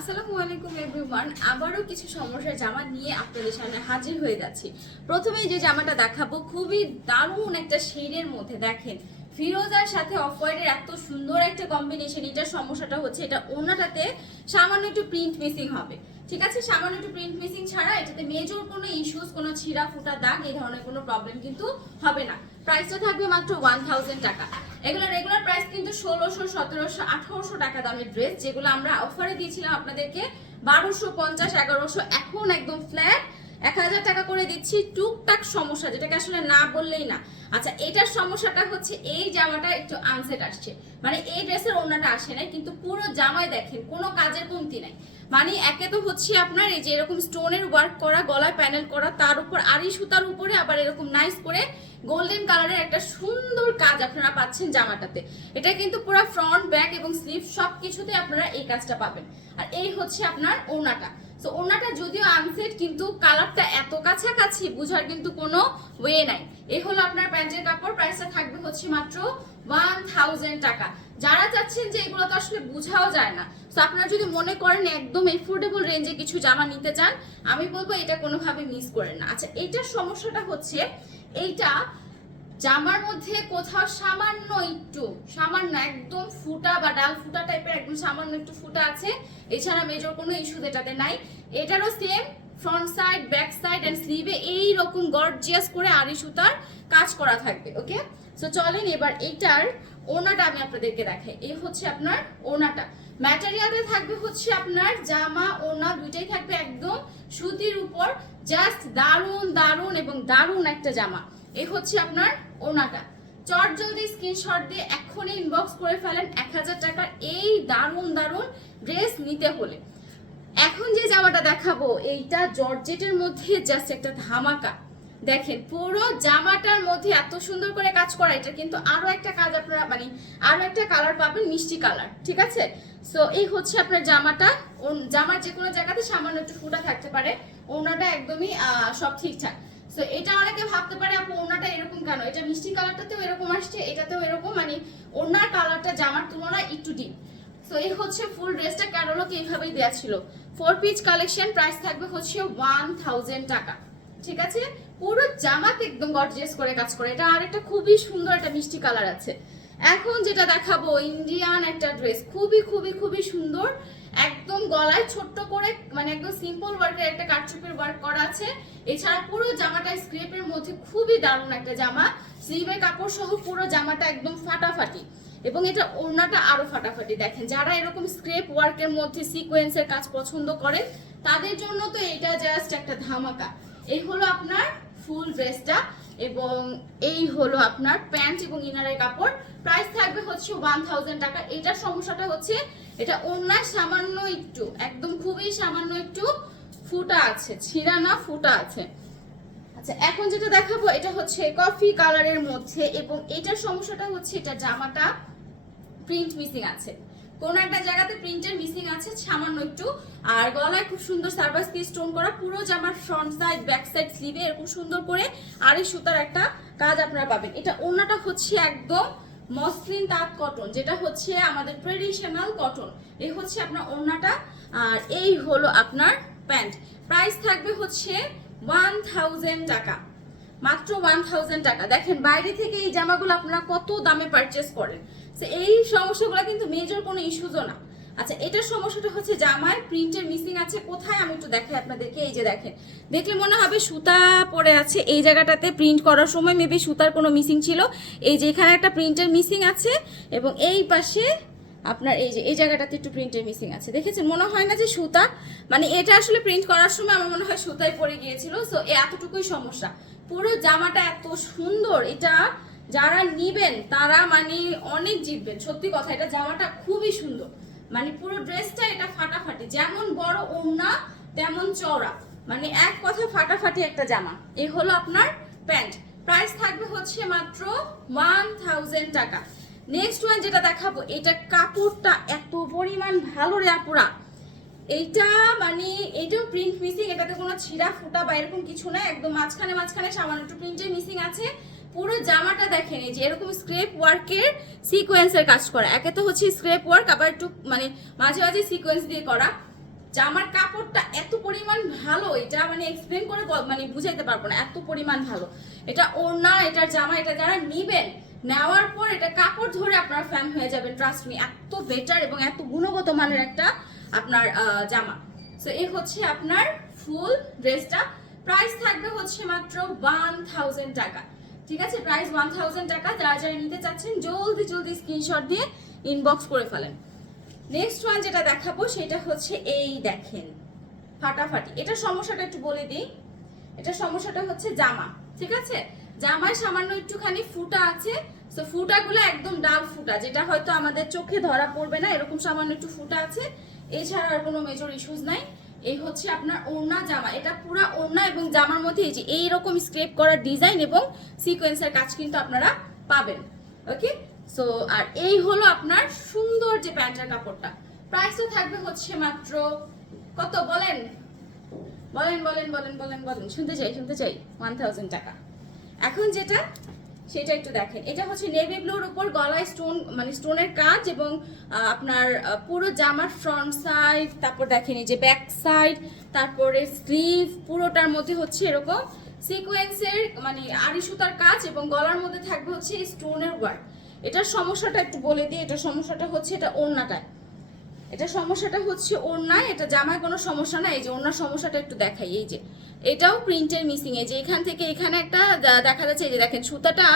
আসসালামু আলাইকুম এভরিওয়ান আবারও কিছু সমস্যার জামা নিয়ে আপনাদের সামনে হাজির হয়ে যাচ্ছি। প্রথমেই যে জামাটা দেখাবো, খুবই দারুণ একটা শেডের মধ্যে দেখেন, ফিরোজার সাথে অফ হোয়াইটের এত সুন্দর একটা কম্বিনেশন এটার সমস্যাটা হচ্ছে এটা ওনাটাতে সামান্য একটু প্রিন্ট মিসিং হবে। ঠিক আছে, সামান্য একটু প্রিন্ট মিসিং ছাড়া এটাতে মেজর কোনো ইস্যুস কোনো ছিঁড়া ফুটা দাগ, এই ধরনের কোনো প্রবলেম কিন্তু হবে না। প্রাইসটা থাকবে মাত্র ওয়ান টাকা। এগুলো রেগুলার প্রাইস কিন্তু ষোলোশো, সতেরোশো, আঠারোশো টাকা দামের ড্রেস যেগুলো আমরা অফারে দিয়েছিলাম আপনাদেরকে বারোশো, পঞ্চাশ, এগারোশো, এখন একদম ফ্ল্যাট এক হাজার টাকা করে দিচ্ছি টুকটাক সমস্যা, যেটাকে আসলে না বললেই না। আচ্ছা এটার সমস্যাটা হচ্ছে এই জামাটা একটু আনসেট আসছে। মানে এই ড্রেসের ওনাটা আসে নাই, কিন্তু পুরো জামায় দেখেন, কোনো কাজের কমতি নাই। মানে একে তো হচ্ছে আপনার এই যে এরকম স্টোনের ওয়ার্ক করা, গলায় প্যানেল করা, তার উপর আড়ি সুতার উপরে আবার এরকম নাইস করে গোল্ডেন কালারের একটা সুন্দর কাজ আপনারা পাচ্ছেন জামাটাতে। এটা কিন্তু পুরো ফ্রন্ট ব্যাক এবং স্লিভ সব কিছুতে আপনারা এই কাজটা পাবেন। আর এই হচ্ছে আপনার ওনাটা তো ওনাটা যদিও আনসেট কিন্তু কালারটা এত কাছাকাছি বুঝার কিন্তু কোনো ওয়ে নাই। এই হলো আপনার প্যান্টের কাপড় প্রাইসটা থাকবে হচ্ছে মাত্র ওয়ান টাকা। যারা চাচ্ছেন যে এগুলো তো আসলে বোঝাও যায় না। তো আপনারা যদি মনে করেন একদম এফোর্ডেবল রেঞ্জে কিছু জামা নিতে চান, আমি বলব এটা কোনোভাবে মিস করেন না। আচ্ছা এইটার সমস্যাটা হচ্ছে এইটা জামার মধ্যে কোথাও সামান্য একটু, সামান্য একদম ফুটা বা ডাল ফুটা টাইপের একদম সামান্য একটু ফুটা আছে, এছাড়া মেজর কোনো ইস্যু এটাতে নাই। এটারও same front side back side and স্লিভে এই রকম গর্জিয়াস করে আড়ি সুতার কাজ করা থাকবে ওকে সো চলেন এবার এটার ওনাটা আমি আপনাদেরকে দেখাই। এই হচ্ছে আপনার ওনাটা। ম্যাটেরিয়ালে থাকবে হচ্ছে আপনার জামা, ওনা দুইটাই থাকবে একদম সুতির উপর জাস্ট দারুণ দারুণ এবং দারুণ একটা জামা। এই হচ্ছে আপনার ওনাটা। চট জলদি স্ক্রিনশট দিয়ে এখনই ইনবক্স করে ফেলেন এক হাজার টাকার এই দারুণ দারুণ ড্রেস নিতে হলে। এখন যে জামাটা দেখাবো, এইটা জর্জেটের মধ্যে জাস্ট একটা ধামাকা। দেখেন, পুরো জামাটার মধ্যে এত সুন্দর করে কাজ করা, এটা কিন্তু আরও একটা কাজ আপনারা মানে আরও একটা কালার পাবেন, মিষ্টি কালার ঠিক আছে? সো এই হচ্ছে আপনার জামাটা। জামার যে কোনো জায়গাতে সামান্য একটু ফুটা থাকতে পারে ওনাটা একদমই সব ঠিকঠাক। সো এটা অনেকে ভাবতে পারে, আপু ওনাটা এরকম কেন? এটা মিষ্টি কালারটাতেও এরকম আসছে, এটাতেও এরকম। মানে ওনার কালারটা জামার তুলনায় একটু ডিপ সো এই হচ্ছে ফুল ড্রেসটা ক্যাটালগে এইভাবেই দেওয়া ছিল। ফোর পিচ কালেকশন প্রাইস থাকবে হচ্ছে ওয়ান টাকা। ঠিক আছে? পুরো জামাতে একদম গর্জিয়াস করে কাজ করে। এটা আরেকটা খুবই সুন্দর একটা মিষ্টি কালার আছে। এখন যেটা দেখাবো ইন্ডিয়ান একটা ড্রেস খুবই খুবই খুবই সুন্দর। একদম গলায় ছোট্ট করে মানে একদম সিম্পল ওয়ার্কের একটা কাটচুপের ওয়ার্ক করা আছে। এছাড়া পুরো জামাটা স্ক্রেপের মধ্যে খুবই দারুণ একটা জামা। স্লিভের কাপড় সহ পুরো জামাটা একদম ফাটাফাটি। এবং এটা ওড়নাটা আরও ফাটাফাটি। দেখেন, যারা এরকম স্ক্রেপ ওয়ার্কের মধ্যে সিকোয়েন্সের কাজ পছন্দ করেন, তাদের জন্য তো এটা জাস্ট একটা ধামাকা। এই হলো আপনার ফুল ড্রেসটা এবং এই হলো আপনার প্যান্ট এবং ইনারের কাপড়। প্রাইস থাকবে হচ্ছে ওয়ান থাউজেন্ড টাকা। এটার সমস্যাটা হচ্ছে, এটা ওড়নায় সামান্য একটু, একদম খুবই সামান্য একটু ফুটা আছে ছিঁড়া না ফুটা আছে। আচ্ছা এখন যেটা দেখাবো, এটা হচ্ছে কফি কালারের মধ্যে এবং এটার সমস্যাটা হচ্ছে, এটা জামাটা প্রিন্ট মিসিং আছে। কোন একটা জায়গাতে প্রিন্টের মিসিং আছে, সামান্য একটু। আর গলায় খুব সুন্দর সার্ভাস দিয়ে স্টোন করা, পুরো জামার ফ্রন্ট সাইড ব্যাক সাইড স্লিভে এরকম সুন্দর করে আর এই সুতার একটা কাজ আপনারা পাবেন। এটা ওনাটা হচ্ছে একদম মসলিন তাঁত কটন যেটা হচ্ছে আমাদের ট্রেডিশনাল কটন এই হচ্ছে আপনার ওড়নাটা, আর এই হলো আপনার প্যান্ট। প্রাইস থাকবে হচ্ছে ওয়ান থাউজেন্ড টাকা। মাত্র ওয়ান থাউজেন্ড টাকা। দেখেন, বাইরে থেকে এই জামাগুলো আপনারা কত দামে পারচেস করেন। এই সমস্যাগুলো কিন্তু মেজর কোনো ইস্যুজও না। আচ্ছা এটার সমস্যাটা হচ্ছে জামায় প্রিন্টের মিসিং আছে কোথায়? আমি একটু দেখাই আপনাদেরকে, এই যে দেখেন। দেখলে মনে হবে সুতা পড়ে আছে, এই জায়গাটাতে প্রিন্ট করার সময় মেবি সুতার কোনো মিসিং ছিল। এই যে এখানে একটা প্রিন্টের মিসিং আছে এবং এই পাশে আপনার এই যে, এই জায়গাটাতে একটু প্রিন্টের মিসিং আছে। দেখেছেন? মনে হয় না যে সুতা মানে এটা আসলে প্রিন্ট করার সময় আমার মনে হয় সুতায় পড়ে গিয়েছিল। সো এতটুকুই সমস্যা। পুরো জামাটা এত সুন্দর, এটা যারা নিবেন, তারা মানে অনেক জিতবেন। সত্যি কথা, এটা জামাটা খুবই সুন্দর। মানে পুরো ড্রেসটা এটা ফাটাফাটি, যেমন বড় ওড়না, তেমন চওড়া। মানে এক কথা ফাটাফাটি একটা জামা। এ হলো আপনার প্যান্ট। প্রাইস থাকবে হচ্ছে মাত্র ওয়ান থাউজেন্ড টাকা। নেক্সট ওয়ান যেটা দেখাবো, এটা কাপড়টা এত পরিমাণ ভালো রে আপুরা। এইটা মানে এইটাও প্রিন্ট মিসিং এটাতে কোনো ছিঁড়া ফুটা বা এরকম কিছু না, একদম মাঝখানে মাঝখানে সামান্য একটু প্রিন্টের মিসিং আছে। পুরো জামাটা দেখেন, এই যে এরকম স্ক্রেপ ওয়ার্কের সিকোয়েন্সের কাজ করা। একে তো হচ্ছে স্ক্রেপ ওয়ার্ক আবার একটু মানে মাঝে মাঝে সিকোয়েন্স দিয়ে করা। জামার কাপড়টা এত পরিমাণ ভালো, এটা মানে এক্সপ্লেন করে মানে বুঝাইতে পারব না, এত পরিমাণ ভালো। এটা ওড়না, এটার জামা, এটা যারা নিবেন, নেওয়ার পর এটা কাপড় ধরে আপনার ফ্যান হয়ে যাবেন ট্রাস্ট মি এত বেটার এবং এত গুণগত মানের একটা আপনার জামা। সো এই হচ্ছে আপনার ফুল ড্রেসটা প্রাইস থাকবে হচ্ছে মাত্র ওয়ান থাউজেন্ড টাকা। ঠিক আছে? প্রাইস ওয়ান থাউজেন্ড টাকা, যারা যারা নিতে চাচ্ছেন, জলদি জলদি স্ক্রিনশট দিয়ে ইনবক্স করে ফেলেন। নেক্সট ওয়ান যেটা দেখাবো, সেটা হচ্ছে এই দেখেন, ফাটাফাটি। এটা সমস্যাটা একটু বলে দিই। এটা সমস্যাটা হচ্ছে জামা, ঠিক আছে? জামায় সামান্য একটুখানি ফুটা আছে, তো ফুটাগুলো একদম ডাল ফুটা, যেটা হয়তো আমাদের চোখে ধরা পড়বে না, এরকম সামান্য একটু ফুটা আছে। এছাড়া আর কোনো মেজর ইস্যুস নাই। এই হচ্ছে আপনার ওড়না জামা। এটা পুরো ওড়না এবং জামার মধ্যে এই যে এইরকম স্ক্রেপ করা ডিজাইন এবং সিকোয়েন্সের কাজ কিন্তু আপনারা পাবেন। ওকে সো আর এই হলো আপনার সুন্দর যে প্যান্টের কাপড়টা। প্রাইসও থাকবে হচ্ছে মাত্র কত বলেন? বলেন বলেন বলেন বলেন বলেন। শুনতে চাই শুনতে চাই। ওয়ান থাউজেন্ড টাকা। এখন যেটা সেটা একটু দেখেন। এটা হচ্ছে নেভি ব্লুর উপর গলায় স্টোন মানে স্টোনের কাজ এবং আপনার পুরো জামার ফ্রন্ট সাইড তারপর দেখেন এই যে ব্যাক সাইড তারপরে স্লিভ পুরোটার মধ্যে হচ্ছে এরকম সিকোয়েন্সের মানে আড়ি সুতার কাজ এবং গলার মধ্যে থাকবে হচ্ছে স্টোনের ওয়ার্ক এটার সমস্যাটা একটু বলে দিই, এটার সমস্যাটা হচ্ছে এটা ওড়নাটায়। এটা সমস্যাটা হচ্ছে ওড়নায়, এটা জামায় কোনো সমস্যা না, এই যে ওড়নার সমস্যাটা একটু দেখাই, এই যে। এটাও প্রিন্টের মিসিং এই যে এখান থেকে এখানে একটা দেখা যাচ্ছে যে দেখেন সুতাটা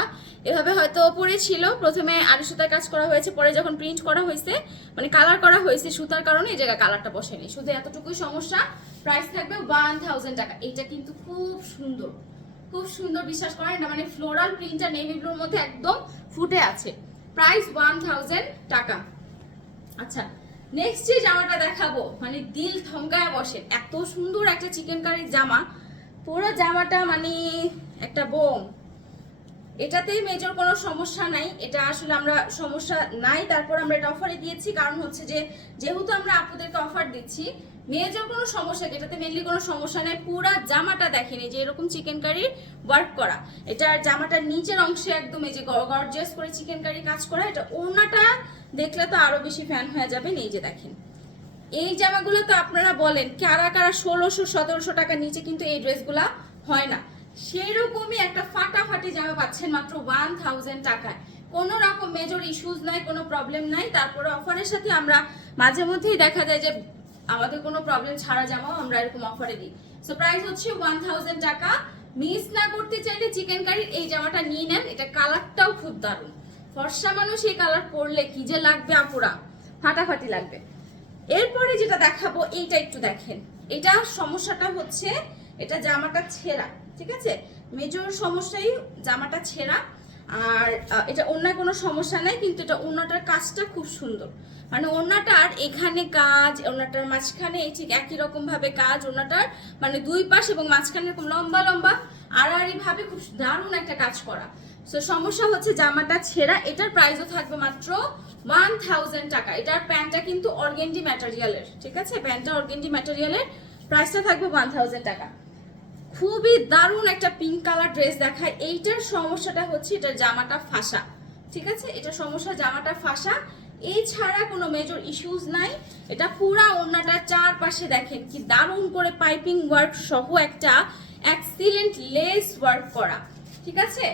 এভাবে হয়তো পরে ছিল, প্রথমে আড়ি সুতার কাজ করা হয়েছে, পরে যখন প্রিন্ট করা হয়েছে মানে কালার করা হয়েছে সুতার কারণে, এই জায়গায় কালারটা বসেনি। শুধু এতটুকুই সমস্যা প্রাইস থাকবে ওয়ান থাউজেন্ড টাকা। এটা কিন্তু খুব সুন্দর খুব সুন্দর বিশ্বাস করেন না মানে ফ্লোরাল প্রিন্টটা নেভি ব্লুর মধ্যে একদম ফুটে আছে। প্রাইস ওয়ান থাউজেন্ড টাকা। আচ্ছা নেক্সট যে জামাটা দেখাবো মানে দিল থমকায় বসে, এত সুন্দর একটা চিকেন কারির জামা। পুরো জামাটা মানে একটা বোম। এটাতেই মেজর কোনো সমস্যা নাই। এটা আসলে আমরা সমস্যা নাই, তারপর আমরা এটা অফারে দিয়েছি। কারণ হচ্ছে যে, যেহেতু আমরা আপুদেরকে অফার দিচ্ছি মেজর কোনো সমস্যা এটাতে মেনলি কোনো সমস্যা নাই। পুরা জামাটা দেখেনি যে এরকম চিকেন কারি ওয়ার্ক করা। এটার জামাটার নিচের অংশে একদম এই যে গর্জিয়াস করে চিকেন কারি কাজ করা। এটা ওড়নাটা দেখলে তো আরও বেশি ফ্যান হয়ে যাবেন। এই যে দেখেন। এই জামাগুলো তো আপনারা বলেন, কারা কারা ষোলোশো, সতেরোশো টাকার নিচে কিন্তু এই ড্রেসগুলা হয় না। সেই রকমই একটা ফাটাফাটি জামা পাচ্ছেন মাত্র ওয়ান থাউজেন্ড টাকায়। কোনো রকম মেজর ইস্যুজ নাই, কোনো প্রবলেম নাই। তারপরে অফারের সাথে আমরা মাঝে মধ্যেই দেখা যায় যে আমাদের কোনো প্রবলেম ছাড়া জামাও আমরা এরকম অফারে দিই। সো প্রাইস হচ্ছে ওয়ান থাউজেন্ড টাকা। মিস না করতে চাইলে চিকেন কারির এই জামাটা নিয়ে নেন। এটা কালারটাও খুব দারুণ। ফর্সা মানুষ এই কালার পরলে কি যে লাগবে আপুরা? ফাটাফাটি লাগবে। এরপরে যেটা দেখাবো, এইটা একটু দেখেন। এটা সমস্যাটা হচ্ছে, এটা জামাটা ছেঁড়া, ঠিক আছে? মেজর সমস্যাই জামাটা ছেঁড়া। আর এটা অন্য কোনো সমস্যা নাই, কিন্তু এটা অন্যটার কাজটা খুব সুন্দর। মানে অন্যটার এখানে কাজ অন্যটার মাঝখানে ঠিক একই রকম ভাবে কাজ অন্যটার মানে দুই পাশ এবং মাঝখানে এরকম লম্বা লম্বা আড়াআড়ি ভাবে খুব দারুণ একটা কাজ করা। সো সমস্যা হচ্ছে জামাটা ছেঁড়া, এটার প্রাইসও থাকবে মাত্র ওয়ান থাউজেন্ড টাকা। এটার প্যান্টটা কিন্তু অর্গেন্ডি ম্যাটেরিয়ালের, ঠিক আছে? প্যান্টটা অর্গেন্ডি ম্যাটেরিয়ালের প্রাইসটা থাকবে ওয়ান থাউজেন্ড টাকা। খুবই দারুণ একটা পিঙ্ক কালার ড্রেস দেখায়। এইটার সমস্যাটা হচ্ছে এটার জামাটা ফাঁসা, ঠিক আছে? এটা সমস্যা জামাটা ফাঁসা। এছাড়া কোনো মেজর ইস্যুস নাই। এটা পুরা ওড়নাটা চারপাশে দেখেন কি দারুণ করে পাইপিং ওয়ার্ক সহ একটা এক্সিলেন্ট লেস ওয়ার্ক করা, ঠিক আছে?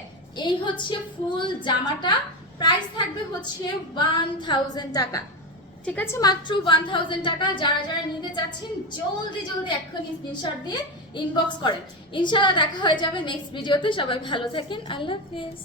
এই হচ্ছে ফুল জামাটা। প্রাইস থাকবে হচ্ছে ওয়ান থাউজেন্ড টাকা। ঠিক আছে, মাত্র ওয়ান থাউজেন্ড টাকা যারা যারা নিতে চাচ্ছেন, জলদি জলদি এক্ষুনি স্ক্রিনশট দিয়ে ইনবক্স করেন। ইনশাআল্লাহ দেখা হয়ে যাবে নেক্সট ভিডিওতে সবাই ভালো থাকেন। আল্লাহ হাফেজ।